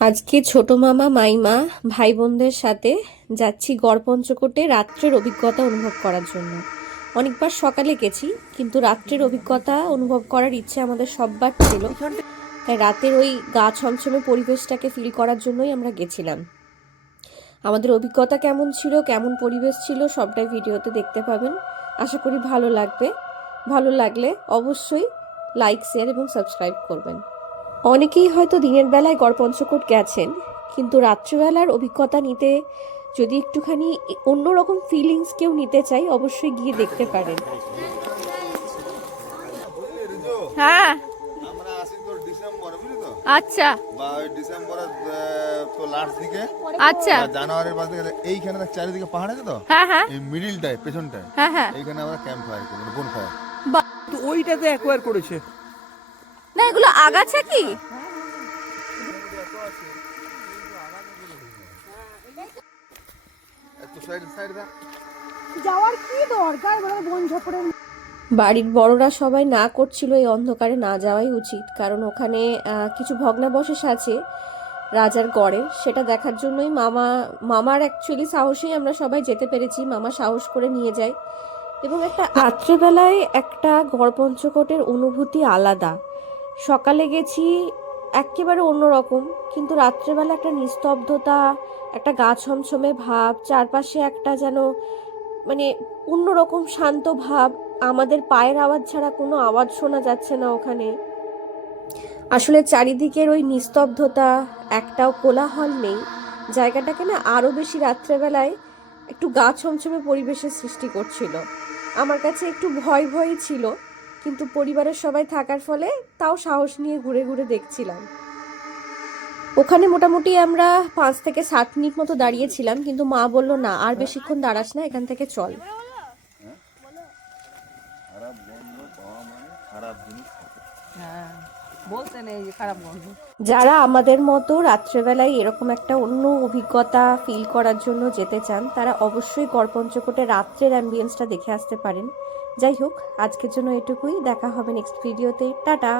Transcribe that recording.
আজকে ছোট মামা মাইমা ভাই বোনদের সাথে যাচ্ছি গড়পঞ্চকোটে রাত্রের অভিজ্ঞতা অনুভব করার জন্য। অনেকবার সকালে গেছি, কিন্তু রাত্রের অভিজ্ঞতা অনুভব করার ইচ্ছে আমাদের সববার ছিল। তাই রাতের ওই গা ছমছমে পরিবেশটাকে ফিল করার জন্যই আমরা গেছিলাম। আমাদের অভিজ্ঞতা কেমন ছিল, কেমন পরিবেশ ছিল, সবটাই ভিডিওতে দেখতে পাবেন। আশা করি ভালো লাগবে। ভালো লাগলে অবশ্যই লাইক, শেয়ার এবং সাবস্ক্রাইব করবেন। অনেকেই হয়তো দিনের বেলায় গড়পঞ্চকোট গেছেন, কিন্তু রাত্রিবেলার অভিজ্ঞতা নিতে যদি একটুখানি অন্যরকম ফিলিংস কেউ নিতে চাই, অবশ্যই গিয়ে দেখতে পারেন। হ্যাঁ, আমরা আসি তো ডিসেম্বরে, বুঝলি তো? আচ্ছা বা ওই ডিসেম্বরের তো লাস্ট দিকে, আচ্ছা, বা জানুয়ারির মাঝ দিকে এইখানে দেখ চারিদিকে পাহাড় আছে তো, হ্যাঁ হ্যাঁ এই মিডিলটায় পেছনটায় হ্যাঁ হ্যাঁ। এইখানে আমরা ক্যাম্প ফায়ার করি, বোন ফায়ার। তো ওইটাতে অ্যাকোয়ার করেছে। না, এগুলো আগাছা কি? একটু সাইড সাইড দা। যাওয়ার কি দরকার মানে বন ঝাপড়ের। বাড়ির বড়রা সবাই না করছিল এই অন্ধকারে না যাওয়াই উচিত, কারণ ওখানে কিছু ভগ্নাবশেষ আছে রাজার গড়ে, সেটা দেখার জন্যই মামার অ্যাকচুয়ালি সাহসেই আমরা সবাই যেতে পেরেছি। মামা সাহস করে নিয়ে যায়, এবং একটা রাত্রেবেলায় একটা গড়পঞ্চকোটের অনুভূতি আলাদা। সকালে গেছি একেবারে অন্যরকম, কিন্তু রাত্রেবেলা একটা নিস্তব্ধতা, একটা গা ছমছমে ভাব, চারপাশে একটা যেন মানে অন্যরকম শান্ত ভাব। আমাদের পায়ের আওয়াজ ছাড়া কোনো আওয়াজ শোনা যাচ্ছে না ওখানে। আসলে চারিদিকের ওই নিস্তব্ধতা, একটাও কোলাহল নেই, জায়গাটাকে না আরো বেশি রাত্রেবেলায় একটু গা ছমছমে পরিবেশের সৃষ্টি করছিল। আমার কাছে একটু ভয় ভয়ই ছিল, কিন্তু পরিবারের সবাই থাকার ফলে তাও সাহস নিয়ে ঘুরে ঘুরে দেখছিলাম। ওখানে মোটামুটি আমরা 5 থেকে 7 মিনিট মতো দাঁড়িয়েছিলাম, কিন্তু মা বলল না, আর বেশিক্ষণ দাঁড়াস না, এখান থেকে চল। খারাপ গন্ধ পাওয়া মানে খারাপ জিনিস থাকে। হ্যাঁ, বলতে নেই যে খারাপ গন্ধ। যারা আমাদের মতো রাত্রেবেলায় এরকম একটা অন্য অভিজ্ঞতা ফিল করার জন্য যেতে চান, তারা অবশ্যই গড়পঞ্চকোটে রাত্রের অ্যাম্বিয়েন্সটা দেখে আসতে পারেন। যাই হোক, আজকের জন্য এটুকুই। দেখা হবে নেক্সট ভিডিওতে। টাটা।